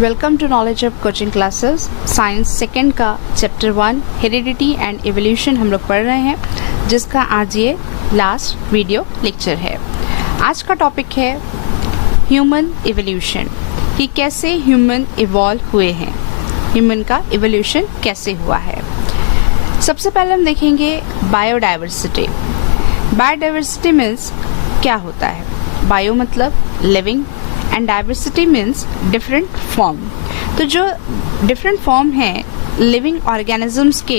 Welcome to knowledge of coaching classes. Science second का chapter 1 heredity and evolution हम लोग पढ़ रहे हैं, जिसका आज ये लास्ट वीडियो लेक्चर है। आज का टॉपिक है ह्यूमन एवोल्यूशन, कि कैसे ह्यूमन इवॉल्व हुए हैं, ह्यूमन का एवोल्यूशन कैसे हुआ है। सबसे पहले हम देखेंगे बायोडाइवर्सिटी। बायोडाइवर्सिटी मीन्स क्या होता है। बायो मतलब living and diversity means different form. तो जो डिफरेंट फॉर्म हैं लिविंग ऑर्गेनिजम्स के,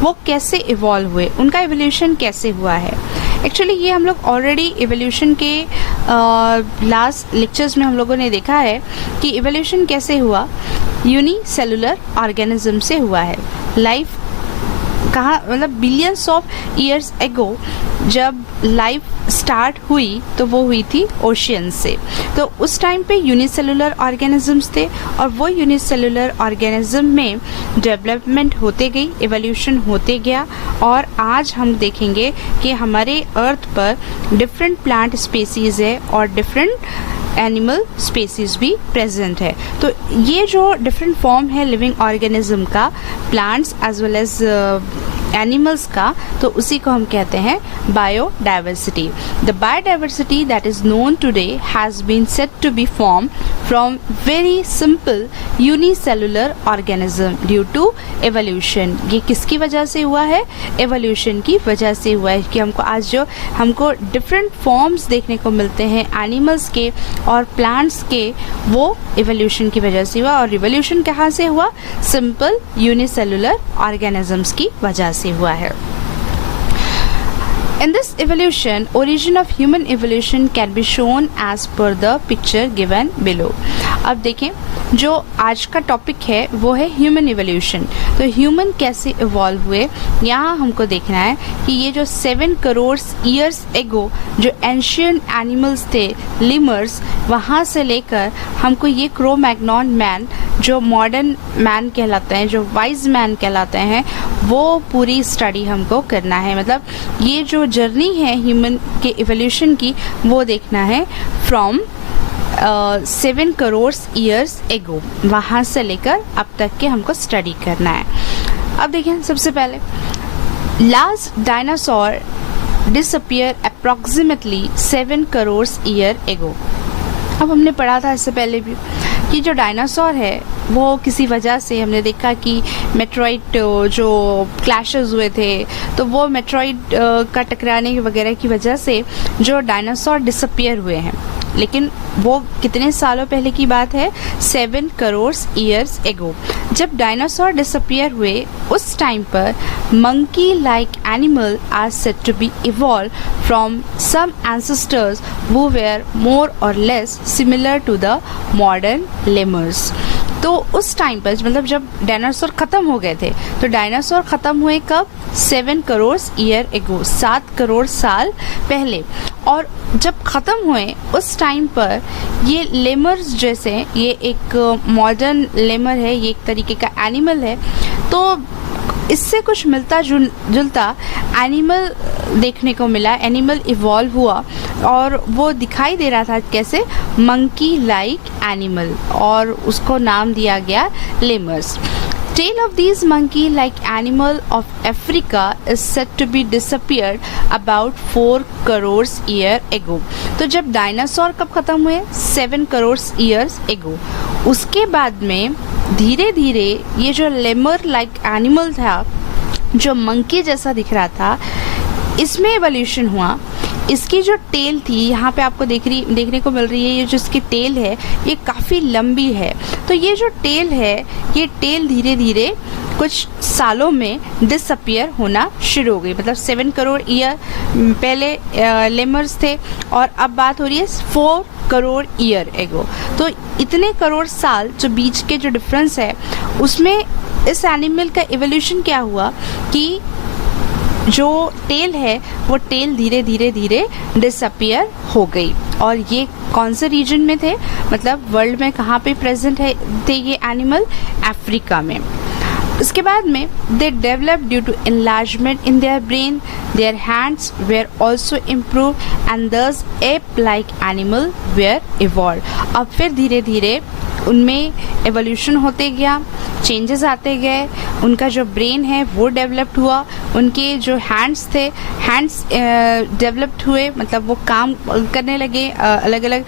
वो कैसे इवॉल्व हुए, उनका एवोल्यूशन कैसे हुआ है। एक्चुअली ये हम लोग ऑलरेडी एवोल्यूशन के लास्ट लेक्चर्स में हम लोगों ने देखा है कि एवोल्यूशन कैसे हुआ, यूनिसेलुलर ऑर्गेनिज्म से हुआ है। लाइफ कहाँ, मतलब बिलियंस ऑफ ईयर्स एगो जब लाइफ स्टार्ट हुई तो वो हुई थी ओशियन से। तो उस टाइम पे यूनिसेलुलर ऑर्गेनिजम्स थे और वो यूनिसेलुलर ऑर्गेनिज्म में डेवलपमेंट होते गई, एवोल्यूशन होते गया। और आज हम देखेंगे कि हमारे अर्थ पर डिफरेंट प्लांट स्पीसीज है और डिफरेंट एनिमल स्पीसीज भी प्रेजेंट है। तो ये जो डिफरेंट फॉर्म है लिविंग ऑर्गेनिज्म का, plants as well as animals का, तो उसी को हम कहते हैं biodiversity. The biodiversity that is known today has been said to be form from very simple unicellular organism due to evolution. ये किसकी वजह से हुआ है? एवोल्यूशन की वजह से हुआ है कि हमको डिफरेंट फॉर्म्स देखने को मिलते हैं एनिमल्स के और प्लांट्स के, वो एवोल्यूशन की वजह से हुआ। और रिवोल्यूशन कहाँ से हुआ? सिंपल यूनिसेलुलर ऑर्गेनिजम्स की वजह से हुआ है। In this evolution, origin of human evolution can be shown as per the picture given below. अब देखें, जो आज का टॉपिक है वो है ह्यूमन इवोल्यूशन। तो ह्यूमन कैसे इवॉल्व हुए, यहाँ हमको देखना है कि ये जो 7 करोड़ ईयर्स एगो जो एंशियंट एनिमल्स थे, लिमर्स, वहाँ से लेकर हमको ये क्रो मैग्नॉन मैन जो मॉडर्न मैन कहलाते हैं, जो वाइज मैन कहलाते हैं, वो पूरी स्टडी हमको करना है। मतलब ये जो जर्नी है ह्यूमन के इवोल्यूशन की, वो देखना है फ्रॉम 7 करोड़ ईयर्स एगो, वहाँ से लेकर अब तक के हमको स्टडी करना है। अब देखें, सबसे पहले last dinosaur disappear approximately 7 crore year एगो। अब हमने पढ़ा था इससे पहले भी कि जो डायनासोर है वो किसी वजह से, हमने देखा कि मेट्रॉइड जो क्लैशेस हुए थे, तो वो मेट्रॉइड का टकराने वगैरह की वजह से जो डायनासोर डिसअपियर हुए हैं। लेकिन वो कितने सालों पहले की बात है? 7 करोड़ ईयर्स एगो। जब डायनासोर डिसअपियर हुए उस टाइम पर monkey like animal are said to be evolve from some ancestors who were more और less similar to the modern lemurs. तो उस टाइम पर, मतलब जब डायनासोर ख़त्म हो गए थे, तो डायनासोर ख़त्म हुए कब? 7 करोड़ ईयर एगो, 7 करोड़ साल पहले। और जब ख़त्म हुए उस टाइम पर ये लेमर्स जैसे, ये एक मॉडर्न लेमर है, ये एक तरीके का एनिमल है, तो इससे कुछ मिलता जुलता एनिमल देखने को मिला, एनिमल इवॉल्व हुआ और वो दिखाई दे रहा था कैसे? मंकी लाइक एनिमल, और उसको नाम दिया गया lemurs. Tail of these monkey-like animal of Africa is said to be disappeared about 4 crore year ago. तो जब डायनासोर कब खत्म हुए? 7 करोड़ years ago. उसके बाद में धीरे धीरे ये जो लेमर लाइक एनिमल था, जो मंकी जैसा दिख रहा था, इसमें एवोल्यूशन हुआ। इसकी जो टेल थी, यहाँ पे आपको देखने को मिल रही है, ये जो इसकी टेल है ये काफ़ी लंबी है। तो ये जो टेल है, ये टेल धीरे धीरे कुछ सालों में डिसअपियर होना शुरू हो गई। मतलब 7 करोड़ ईयर पहले लेमर्स थे और अब बात हो रही है 4 करोड़ ईयर एगो। तो इतने करोड़ साल जो बीच के जो डिफरेंस है, उसमें इस एनिमल का एवोल्यूशन क्या हुआ कि जो टेल है वो टेल धीरे धीरे धीरे डिसअपियर हो गई। और ये कौन से रीजन में थे, मतलब वर्ल्ड में कहाँ पे प्रेजेंट थे ये एनिमल? अफ्रीका में। उसके बाद में they develop due to enlargement in their brain, their hands were also improved and thus ape like animal were evolved। अब फिर धीरे धीरे उनमें एवोल्यूशन होते गया, चेंजेस आते गए, उनका जो ब्रेन है वो डेवलप्ड हुआ, उनके जो हैंड्स थे हैंड्स डेवलप्ड हुए, मतलब वो काम करने लगे, अलग अलग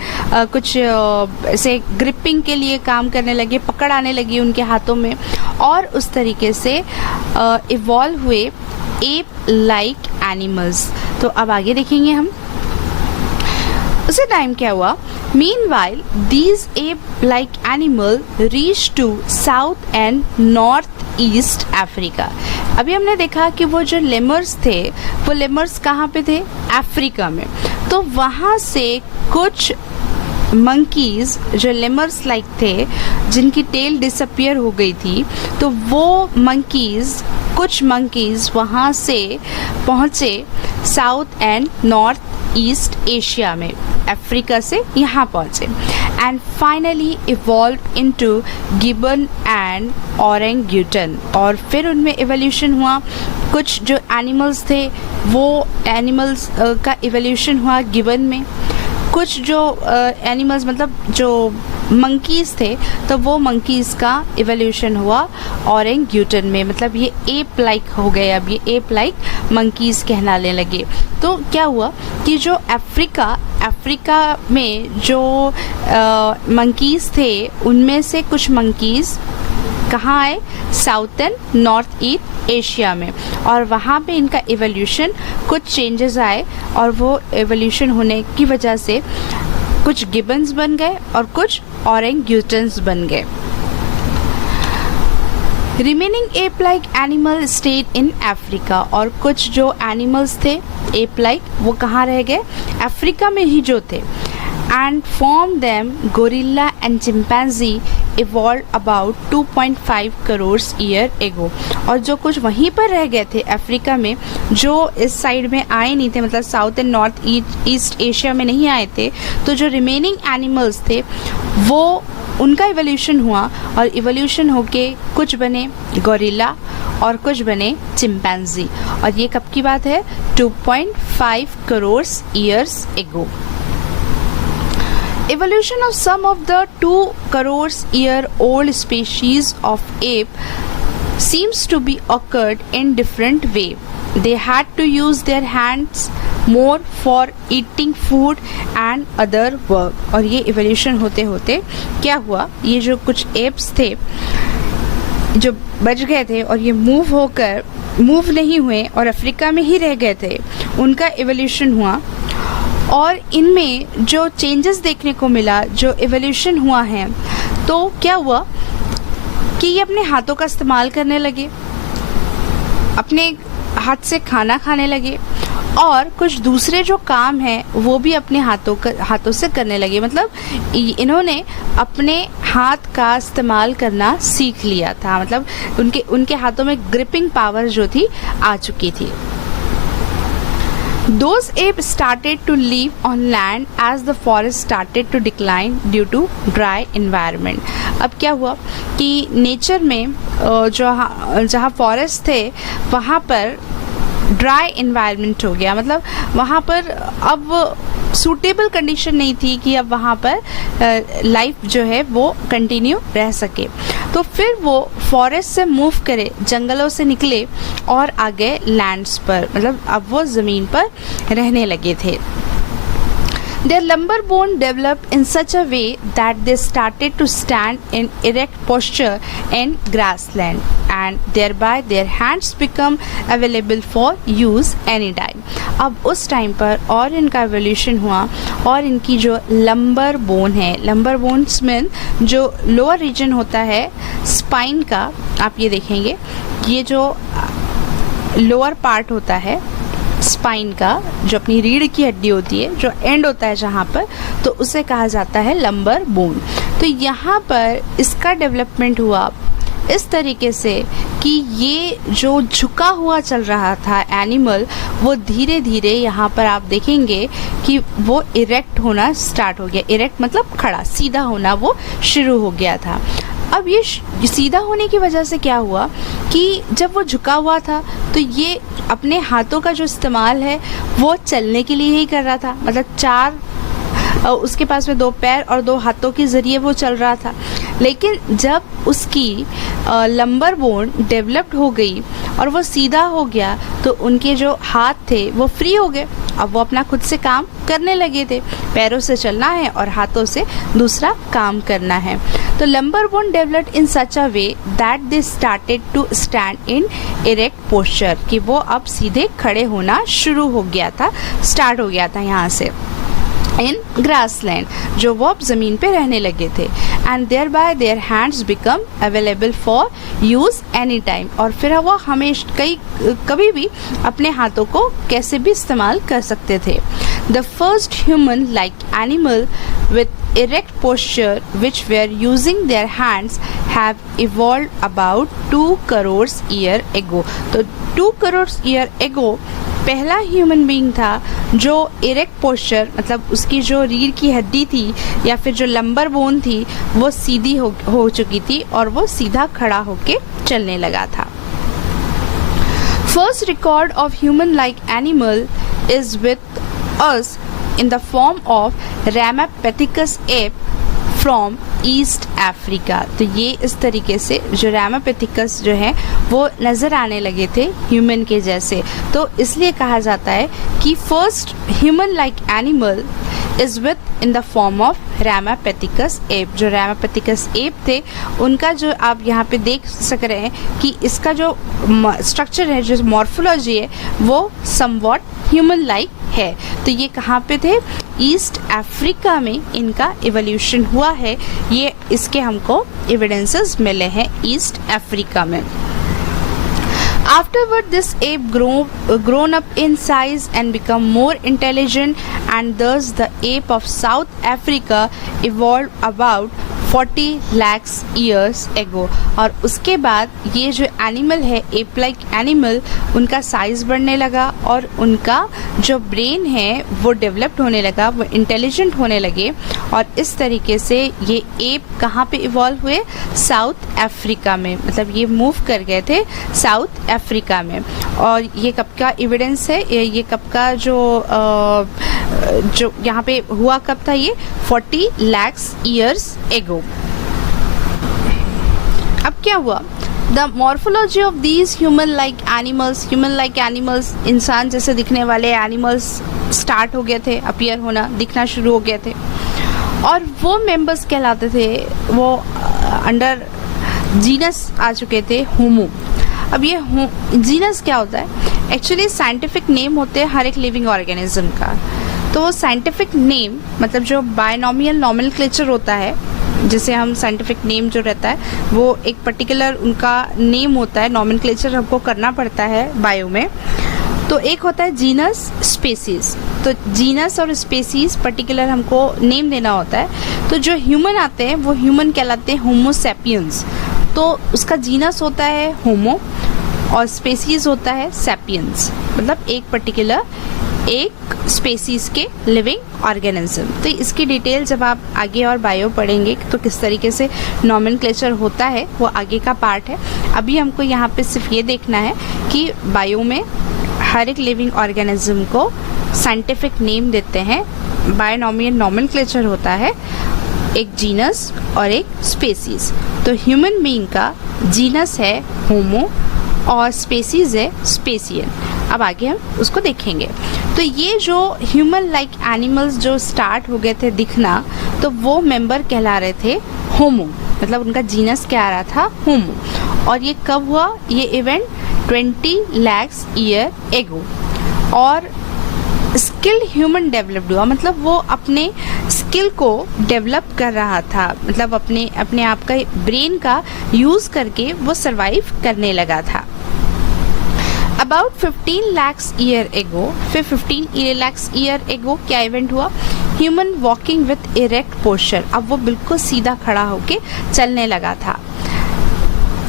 कुछ ऐसे ग्रिपिंग के लिए काम करने लगे, पकड़ आने लगी उनके हाथों में, और उस तरीके से इवॉल्व हुए एप लाइक एनिमल्स। तो अब आगे देखेंगे हम उसी टाइम क्या हुआ। Meanwhile, these ape-like animal reached to South and North-East Africa. अभी हमने देखा कि वो जो लेमर्स थे वो लेमर्स कहाँ पे थे, अफ्रीका में। तो वहाँ से कुछ मंकीज जो लेमर्स लाइक थे, जिनकी टेल डिसअपियर हो गई थी, तो वो मंकीज कुछ मंकीज वहाँ से पहुँचे south and north east Asia में, अफ्रीका से यहाँ पहुँचे, and finally evolve into gibbon and orangutan. और फिर उनमें एवोल्यूशन हुआ, कुछ जो एनिमल्स थे वो एनिमल्स का एवोल्यूशन हुआ गिबन में, कुछ जो एनिमल्स मतलब जो मंकीज़ थे तो वो मंकीज़ का इवोल्यूशन हुआ ओरेंगुटन में, मतलब ये एप लाइक हो गए, अब ये एप लाइक मंकीज़ कहलाने लगे। तो क्या हुआ कि जो अफ्रीका में जो मंकीज़ थे उनमें से कुछ मंकीज़ कहाँ आए, south and north east Asia में, और वहाँ पे इनका एवोल्यूशन कुछ चेंजेस आए, और वो एवोल्यूशन होने की वजह से कुछ गिबन्स बन गए और कुछ ओरेंगुटन्स बन गए। Remaining ape like animal stayed in Africa, और कुछ जो एनिमल्स थे एप लाइक वो कहाँ रह गए, अफ्रीका में ही जो थे, and from them gorilla and chimpanzee evolved about 2.5 crores year ago। और जो कुछ वहीं पर रह गए थे अफ्रीका में, जो इस साइड में आए नहीं थे, मतलब south and north east Asia में नहीं आए थे, तो जो रिमेनिंग एनिमल्स थे वो उनका इवोल्यूशन हुआ, और इवोल्यूशन होके कुछ बने गोरिल्ला और कुछ बने चिंपैंजी। और ये कब की बात है, 2.5 crores years ago। Evolution of some of the 2 crores year old species of ape seems to be occurred in different way. They had to use their hands more for eating food and other work। और ये evolution होते होते क्या हुआ, ये जो कुछ apes थे जो बच गए थे और ये मूव नहीं हुए और अफ्रीका में ही रह गए थे, उनका evolution हुआ, और इनमें जो चेंजेस देखने को मिला, जो एवोल्यूशन हुआ है, तो क्या हुआ कि ये अपने हाथों का इस्तेमाल करने लगे, अपने हाथ से खाना खाने लगे, और कुछ दूसरे जो काम हैं वो भी अपने हाथों से करने लगे। मतलब इन्होंने अपने हाथ का इस्तेमाल करना सीख लिया था, मतलब उनके हाथों में ग्रिपिंग पावर जो थी आ चुकी थी। Those apes started to live on land as the forest started to decline due to dry environment। अब क्या हुआ कि नेचर में जहाँ फॉरेस्ट थे वहाँ पर ड्राई इन्वायरमेंट हो गया, मतलब वहाँ पर अब सूटेबल कंडीशन नहीं थी कि अब वहाँ पर लाइफ जो है वो कंटिन्यू रह सके। तो फिर वो फॉरेस्ट से मूव करे, जंगलों से निकले और आ गए लैंड्स पर, मतलब अब वो ज़मीन पर रहने लगे थे। Their lumbar bone developed in such a way that they started to stand in erect posture in grassland, and thereby their hands become available for use anytime। अब उस टाइम पर और इनका एवोल्यूशन हुआ, और इनकी जो लंबर बोन है, लंबर बोन्स में जो लोअर रीजन होता है स्पाइन का, आप ये देखेंगे, ये जो लोअर पार्ट होता है स्पाइन का, जो अपनी रीढ़ की हड्डी होती है, जो एंड होता है जहाँ पर, तो उसे कहा जाता है लंबर बोन। तो यहाँ पर इसका डेवलपमेंट हुआ इस तरीके से कि ये जो झुका हुआ चल रहा था एनिमल, वो धीरे धीरे यहाँ पर आप देखेंगे कि वो इरेक्ट होना स्टार्ट हो गया। इरेक्ट मतलब खड़ा, सीधा होना वो शुरू हो गया था। अब ये सीधा होने की वजह से क्या हुआ कि जब वो झुका हुआ था तो ये अपने हाथों का जो इस्तेमाल है वो चलने के लिए ही कर रहा था, मतलब उसके पास में 2 पैर और 2 हाथों के ज़रिए वो चल रहा था। लेकिन जब उसकी लंबर बोन डेवलप्ड हो गई और वो सीधा हो गया तो उनके जो हाथ थे वो फ्री हो गए। अब वो अपना खुद से काम करने लगे थे, पैरों से चलना है और हाथों से दूसरा काम करना है। तो lumbar bone developed in such a way that they started to stand in erect posture, कि वो अब सीधे खड़े होना शुरू हो गया था, स्टार्ट हो गया था यहाँ से इन ग्रासलैंड, जो वो अब ज़मीन पे रहने लगे थे। And thereby their hands become available for use any time, और फिर वो हमेशा कभी भी अपने हाथों को कैसे भी इस्तेमाल कर सकते थे। The first human like animal with erect posture which were using their hands have evolved about 2 crore year ago। तो 2 crore year ago पहला ह्यूमन बीइंग था जो इरेक्ट पोस्चर, मतलब उसकी जो रीढ़ की हड्डी थी या फिर जो लंबर बोन थी वो सीधी हो चुकी थी और वो सीधा खड़ा होके चलने लगा था। First record of human like animal is with us in the form of Ramapithecus ape from east Africa. तो ये इस तरीके से जो रामापिथिकस जो है वो नज़र आने लगे थे ह्यूमन के जैसे, तो इसलिए कहा जाता है कि first human like animal is with in the form of Ramapithecus app. जो रामापिथिकस एप थे उनका जो आप यहाँ पे देख सक रहे हैं कि इसका जो स्ट्रक्चर है, जो मॉर्फोलॉजी है, वो समवॉट ह्यूमन लाइक है। तो ये कहाँ पे थे? ईस्ट अफ्रीका में इनका इवोल्यूशन हुआ है। ये इसके हमको एविडेंसेस मिले हैं ईस्ट अफ्रीका में। Afterward, this ape grown up in size and become more intelligent, and thus the ape of South Africa evolved about 40 lakhs years ago। और उसके बाद ये जो एनिमल है, एप लाइक एनिमल, उनका साइज बढ़ने लगा और उनका जो ब्रेन है वो डेवलप्ड होने लगा, वो इंटेलिजेंट होने लगे, और इस तरीके से ये एप कहाँ पे इवॉल्व हुए? साउथ अफ्रीका में। मतलब ये मूव कर गए थे साउथ अफ्रीका में। और ये कब का एविडेंस है? ये कब का जो यहाँ पे हुआ कब था? ये 40 lakhs years ago। अब क्या हुआ? The morphology of these human like animals, इंसान जैसे दिखने वाले एनिमल्स स्टार्ट हो गए थे, अपीयर होना, दिखना शुरू हो गए थे, और वो मेंबर्स कहलाते थे, वो अंडर जीनस आ चुके थे होमो। अब ये जीनस क्या होता है? एक्चुअली साइंटिफिक नेम होते हैं हर एक लिविंग ऑर्गेनिज्म का। तो वो साइंटिफिक नेम, मतलब जो बायनॉमियल नॉमेनक्लेचर होता है, जिसे हम साइंटिफिक नेम जो रहता है वो एक पर्टिकुलर उनका नेम होता है, नॉमेनक्लेचर हमको करना पड़ता है बायो में। तो एक होता है जीनस, स्पेसीज। तो जीनस और स्पेसीज पर्टिकुलर हमको नेम देना होता है। तो जो ह्यूमन आते हैं वो ह्यूमन कहलाते हैं होमो सैपियंस। तो उसका जीनस होता है होमो और स्पेसीज होता है सैपियंस, मतलब एक पर्टिकुलर एक स्पेसीज के लिविंग ऑर्गेनिज्म। तो इसकी डिटेल जब आप आगे और बायो पढ़ेंगे तो किस तरीके से नॉमेनक्लेचर होता है वो आगे का पार्ट है। अभी हमको यहाँ पे सिर्फ ये देखना है कि बायो में हर एक लिविंग ऑर्गेनिज्म को साइंटिफिक नेम देते हैं, बायनॉमियल नॉमेनक्लेचर होता है, एक जीनस और एक स्पेसीज। तो ह्यूमन बीइंग का जीनस है होमो और स्पेसीज है स्पेसियन। अब आगे हम उसको देखेंगे। तो ये जो ह्यूमन लाइक एनिमल्स जो स्टार्ट हो गए थे दिखना, तो वो मेंबर कहला रहे थे होमो, मतलब उनका जीनस क्या आ रहा था? होमो। और ये कब हुआ? ये इवेंट 20 lakhs years ago। और स्किल्ड ह्यूमन डेवलप्ड हुआ, मतलब वो अपने स्किल को डेवलप कर रहा था, मतलब अपने आप का ब्रेन का यूज़ करके वो सरवाइव करने लगा था। अबाउट 15 lakhs year ago, फिर 15 lakhs year ago क्या इवेंट हुआ? Human walking with erect posture. अब वो बिल्कुल सीधा खड़ा होके चलने लगा था।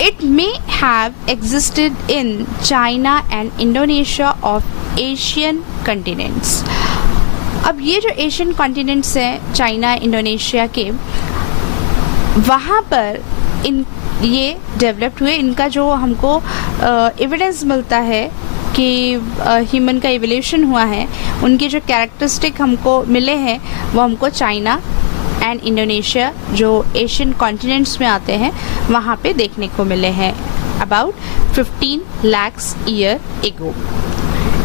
It may have existed in China and Indonesia of Asian continents। अब ये जो एशियन कॉन्टिनेंट्स हैं, चाइना, इंडोनेशिया के, वहाँ पर ये डेवलप्ड हुए। इनका जो हमको एविडेंस मिलता है कि ह्यूमन का इवोल्यूशन हुआ है, उनके जो कैरेक्टरिस्टिक हमको मिले हैं वो हमको चाइना एंड इंडोनेशिया जो एशियन कॉन्टिनेंट्स में आते हैं वहाँ पे देखने को मिले हैं अबाउट 15 lakhs ईयर एगो।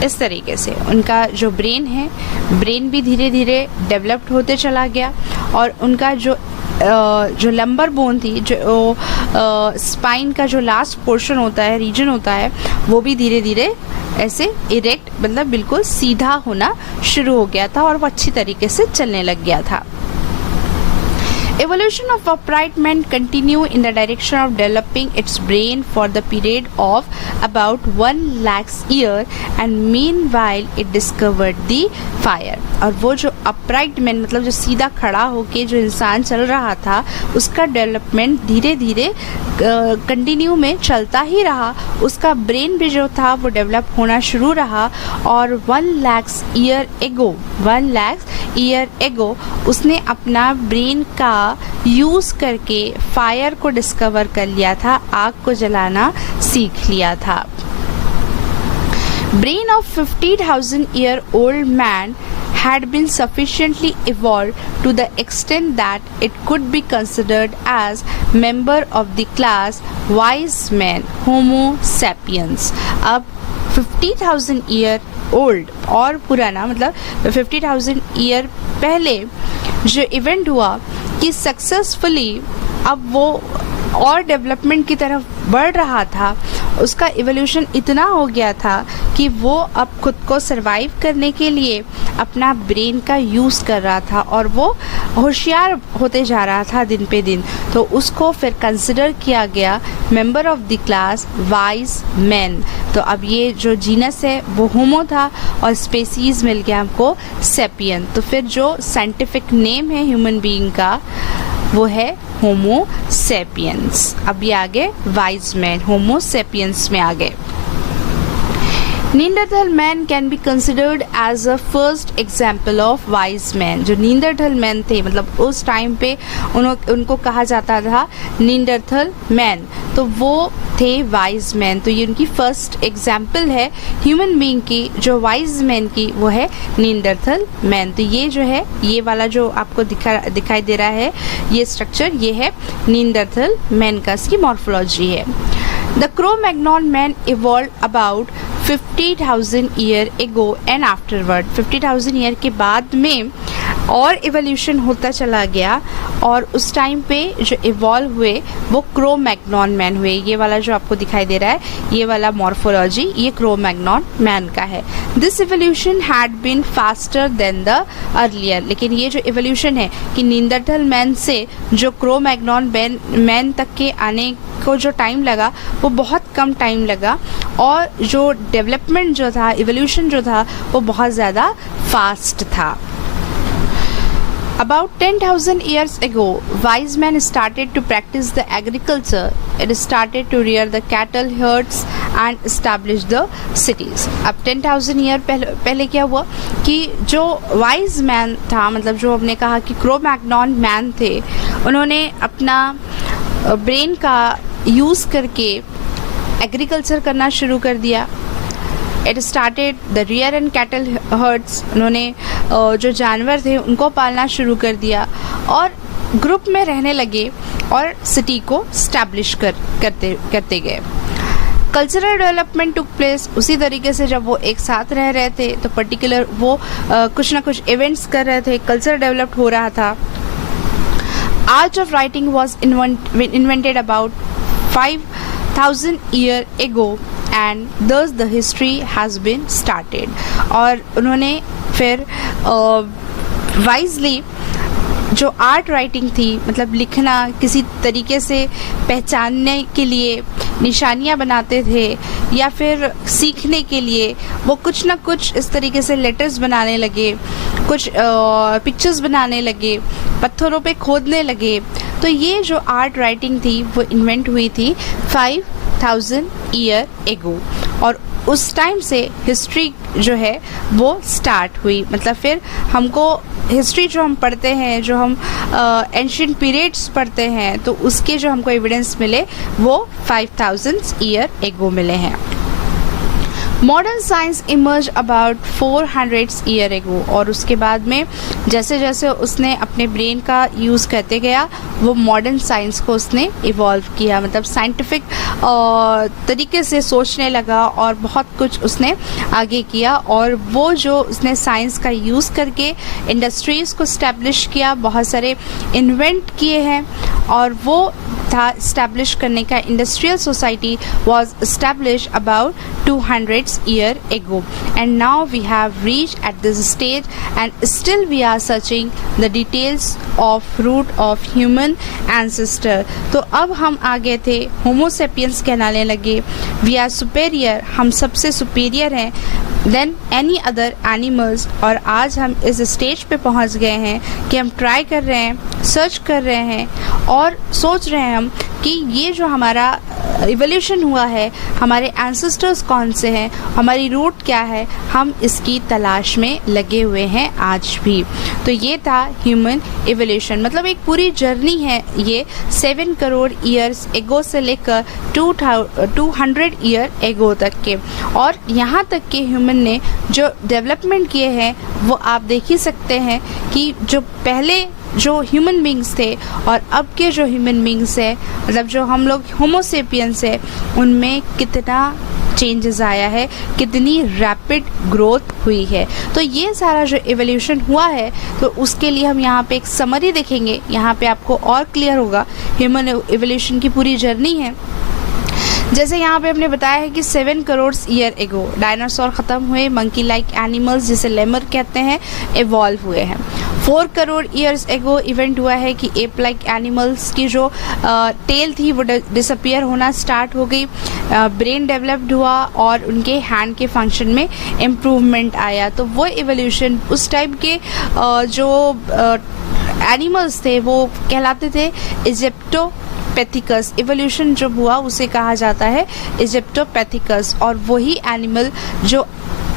इस तरीके से उनका जो ब्रेन भी धीरे धीरे डेवलप्ड होते चला गया और उनका जो लंबर बोन थी, जो स्पाइन का जो लास्ट पोर्शन होता है, रीजन होता है, वो भी धीरे धीरे ऐसे इरेक्ट मतलब बिल्कुल सीधा होना शुरू हो गया था और वो अच्छी तरीके से चलने लग गया था। Evolution of upright man continue in the direction of developing its brain for the period of about 1 lakhs year and meanwhile it discovered the fire। और वो जो upright man मतलब जो सीधा खड़ा होके जो इंसान चल रहा था उसका डेवलपमेंट धीरे धीरे कंटिन्यू में चलता ही रहा। उसका ब्रेन भी जो था वो डेवलप होना शुरू रहा और 1 lakhs ईयर एगो उसने अपना ब्रेन का यूज़ करके फायर को डिस्कवर कर लिया था, आग को जलाना सीख लिया था। Brain of 50,000 year old man had been sufficiently evolved to the extent that it could be considered as member of the class wise men Homo sapiens। अब 50,000 ईयर ओल्ड और पुराना मतलब 50,000 ईयर पहले जो इवेंट हुआ कि सक्सेसफुली अब वो और डेवलपमेंट की तरफ बढ़ रहा था, उसका इवोल्यूशन इतना हो गया था कि वो अब खुद को सरवाइव करने के लिए अपना ब्रेन का यूज़ कर रहा था और वो होशियार होते जा रहा था दिन पे दिन। तो उसको फिर कंसिडर किया गया member of the class wise man. तो अब ये जो जीनस है वो होमो था और स्पेसीज मिल गया हमको सेपियन। तो फिर जो साइंटिफिक नेम है ह्यूमन बीइंग का वो है होमो सेपियंस। अब ये आगे वाइज मैन होमो सेपियंस में आ गए। Neanderthal man can be considered as a first example of wise man. जो नींडरथल मैन थे मतलब उस टाइम पे उनको कहा जाता था नींडरथल मैन, तो वो थे वाइज मैन। तो ये उनकी फर्स्ट एग्जाम्पल है ह्यूमन बीइंग की जो वाइज मैन की, वो है नींडरथल मैन। तो ये जो है ये वाला जो आपको दिखाई दे रहा है ये स्ट्रक्चर, ये है नींडरथल मैन का, इसकी मॉर्फोलॉजी है। The crow-Magnon man evolve about 50,000 year ago and afterward. 50,000 year के बाद में और इवोल्यूशन होता चला गया और उस टाइम पे जो इवॉल्व हुए वो क्रो-मैग्नॉन मैन हुए। ये वाला जो आपको दिखाई दे रहा है ये वाला मॉर्फोलॉजी ये क्रो-मैग्नॉन मैन का है। This evolution had been faster than the earlier. लेकिन ये जो इवोल्यूशन है कि नींडरथल मैन से जो क्रो-मैग्नॉन मैन तक के आने को जो टाइम लगा वो बहुत कम टाइम लगा और जो डेवलपमेंट जो था इवोल्यूशन जो था वो बहुत ज़्यादा फास्ट था। About 10,000 years ago, wise men started to practice the agriculture. It started to rear the cattle herds and establish the cities. अब 10,000 ईयर पहले क्या हुआ कि जो वाइज मैन था मतलब जो हमने कहा कि क्रो-मैग्नॉन मैन थे, उन्होंने अपना ब्रेन का यूज़ करके एग्रीकल्चर करना शुरू कर दिया। It started the rear and cattle hertz. उन्होंने जो जानवर थे उनको पालना शुरू कर दिया और ग्रुप में रहने लगे और सिटी को स्टैब्लिश करते गए। Cultural development took place. उसी तरीके से जब वो एक साथ रह रहे थे तो पर्टिकुलर वो कुछ ना कुछ इवेंट्स कर रहे थे, कल्चर डेवलप हो रहा था। Art of writing was invented about 5,000 year ago and thus the history has been started। और उन्होंने फिर वाइजली जो आर्ट राइटिंग थी मतलब लिखना किसी तरीके से पहचानने के लिए निशानियाँ बनाते थे या फिर सीखने के लिए वो कुछ ना कुछ इस तरीके से लेटर्स बनाने लगे, कुछ पिक्चर्स बनाने लगे, पत्थरों पे खोदने लगे। तो ये जो आर्ट राइटिंग थी वो इन्वेंट हुई थी 5,000 ईयर एगो और उस टाइम से हिस्ट्री जो है वो स्टार्ट हुई। मतलब फिर हमको हिस्ट्री जो हम पढ़ते हैं, जो हम एंशिएंट पीरियड्स पढ़ते हैं, तो उसके जो हमको एविडेंस मिले वो 5,000 ईयर एगो मिले हैं। Modern science emerge about 400 year ago, और उसके बाद में जैसे जैसे उसने अपने ब्रेन का यूज़ करते गया वो मॉडर्न साइंस को उसने इवॉल्व किया, मतलब साइंटिफिक तरीके से सोचने लगा और बहुत कुछ उसने आगे किया। और वो जो उसने साइंस का यूज़ करके इंडस्ट्रीज़ को स्टैब्लिश किया, बहुत सारे इन्वेंट किए हैं, और वो था इस्टेब्लिश करने का industrial society was established about 200 year ago, and now we have reached at this stage and still we are searching the details of root of human ancestor। तो अब हम आ गए थे होमो सेपियंस कहलाने लगे, वी आर सुपेरियर, हम सबसे superior हैं देन एनी अदर एनिमल्स। और आज हम इस स्टेज पे पहुंच गए हैं कि हम ट्राई कर रहे हैं, सर्च कर रहे हैं और सोच रहे हैं हम कि ये जो हमारा इवोल्यूशन हुआ है, हमारे एंसेस्टर्स कौन से हैं, हमारी रूट क्या है, हम इसकी तलाश में लगे हुए हैं आज भी। तो ये था ह्यूमन इवोल्यूशन, मतलब एक पूरी जर्नी है ये 7 करोड़ ईयर्स एगो से लेकर 200 ईयर एगो तक के। और यहाँ तक के ह्यूमन ने जो डेवलपमेंट किए हैं वो आप देख ही सकते हैं कि जो पहले जो ह्यूमन बींग्स थे और अब के जो ह्यूमन बींग्स है, मतलब जो हम लोग होमो सेपियंस है, उनमें कितना चेंजेस आया है, कितनी रैपिड ग्रोथ हुई है। तो ये सारा जो एवोल्यूशन हुआ है तो उसके लिए हम यहाँ पे एक समरी देखेंगे, यहाँ पे आपको और क्लियर होगा ह्यूमन एवोल्यूशन की पूरी जर्नी है। जैसे यहाँ पे हमने बताया है कि 7 करोड़ ईयर एगो डायनासोर ख़त्म हुए, मंकी लाइक एनिमल्स जिसे लेमर कहते हैं इवॉल्व हुए हैं। 4 करोड़ ईयर्स एगो इवेंट हुआ है कि एप लाइक एनिमल्स की जो टेल थी वो डिसअपियर होना स्टार्ट हो गई, ब्रेन डेवलप्ड हुआ और उनके हैंड के फंक्शन में इम्प्रूवमेंट आया। तो वो इवोल्यूशन उस टाइप के जो एनिमल्स थे वो कहलाते थे इजिप्टोपैथिकस। इवोल्यूशन जो हुआ उसे कहा जाता है इजिप्टोपैथिकस, और वही एनिमल जो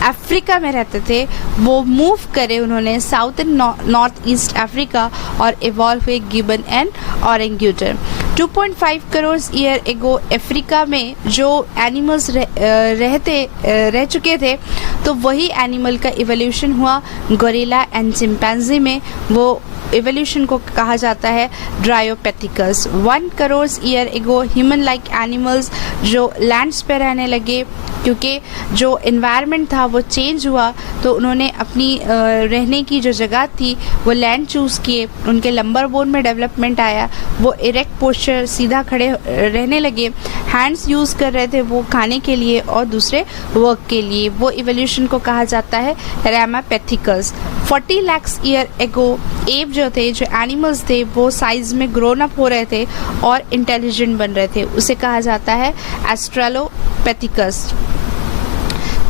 अफ्रीका में रहते थे वो मूव करे उन्होंने south and north east Africa और इवॉल्व हुए gibbon and orangutan. 2.5 crore year ago Africa में जो एनिमल्स रह चुके थे तो वही एनिमल का इवोल्यूशन हुआ गोरिल्ला एंड चिंपैंजी में, वो इवोल्यूशन को कहा जाता है ड्रायोपैथिकस। 1 करोड़ ईयर एगो ह्यूमन लाइक एनिमल्स जो लैंड्स पे रहने लगे, क्योंकि जो एनवायरनमेंट था वो चेंज हुआ तो उन्होंने अपनी रहने की जो जगह थी वो लैंड चूज़ किए, उनके लंबर बोन में डेवलपमेंट आया, वो इरेक्ट पोस्चर सीधा खड़े रहने लगे, हैंड्स यूज़ कर रहे थे वो खाने के लिए और दूसरे वर्क के लिए, वो इवोल्यूशन को कहा जाता है रैमापैथिकस। 40 लाख ईयर एगो एप जो थे, जो एनिमल्स थे, वो साइज में ग्रोन अप हो रहे थे और इंटेलिजेंट बन रहे थे, उसे कहा जाता है एस्ट्रेलोपैथिकस।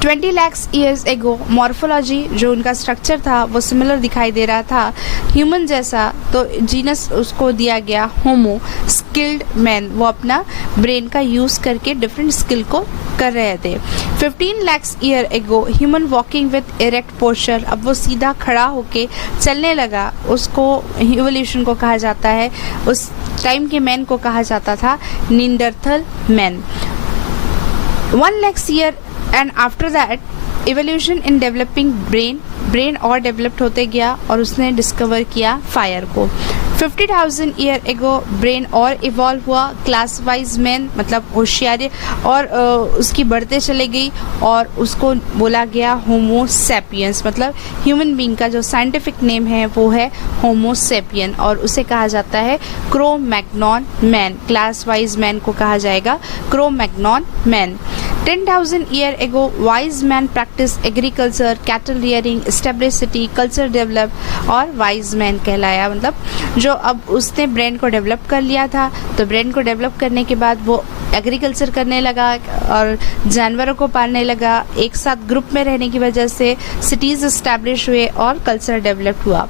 20 लाख ईयर्स एगो मॉर्फोलॉजी जो उनका स्ट्रक्चर था वो सिमिलर दिखाई दे रहा था ह्यूमन जैसा, तो जीनस उसको दिया गया होमो, स्किल्ड मैन, वो अपना ब्रेन का यूज़ करके डिफरेंट स्किल को कर रहे थे। 15 lakh year ago human walking with erect posture, अब वो सीधा खड़ा होके चलने लगा, उसको इवोल्यूशन को कहा जाता है, उस टाइम के मैन को कहा जाता था Neanderthal man. 1 lakh year and after that evolution in developing brain और डेवलप्ड होते गया और उसने डिस्कवर किया फायर को। 50,000 ईयर एगो ब्रेन और इवॉल्व हुआ, क्लास वाइज मैन मतलब होशियारी और उसकी बढ़ते चले गई और उसको बोला गया होमो सेपियंस, मतलब ह्यूमन बीइंग का जो साइंटिफिक नेम है वो है होमो सेपियन और उसे कहा जाता है crow-Magnon man, class wise man को कहा जाएगा crow-Magnon man. 10,000 year ago wise man practice agriculture, cattle rearing, establish city, culture develop और वाइज मैन कहलाया, मतलब जो अब उसने ब्रेन को डेवलप कर लिया था तो ब्रेन को डेवलप करने के बाद वो एग्रीकल्चर करने लगा और जानवरों को पालने लगा, एक साथ ग्रुप में रहने की वजह से सिटीज़ इस्टेब्लिश हुए और कल्चर डेवलप हुआ।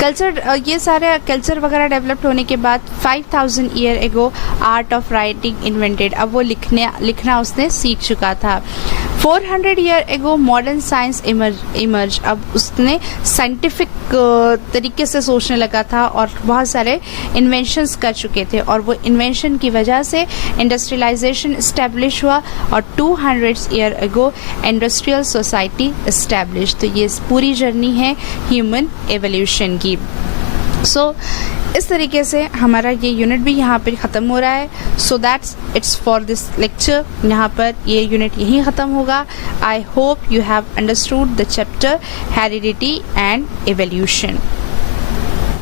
कल्चर ये सारे कल्चर वगैरह डेवलप होने के बाद 5,000 year ago art of writing invented, अब वो लिखना उसने सीख चुका था। 400 year ago modern science emerge, अब उसने साइंटिफिक तरीके से सोचने लगा था और बहुत सारे इन्वेंशंस कर चुके थे, और वो इन्वेंशन की वजह से इंडस्ट्रियलाइजेशन इस्टेब्लिश हुआ और 200 year ago industrial society establish. तो ये पूरी जर्नी है ह्यूमन एवोल्यूशन की। इस तरीके से हमारा ये यूनिट भी यहाँ पर ख़त्म हो रहा है। So that's it's for this lecture. यहाँ पर ये यूनिट यहीं ख़त्म होगा। I hope you have understood the chapter heredity and evolution.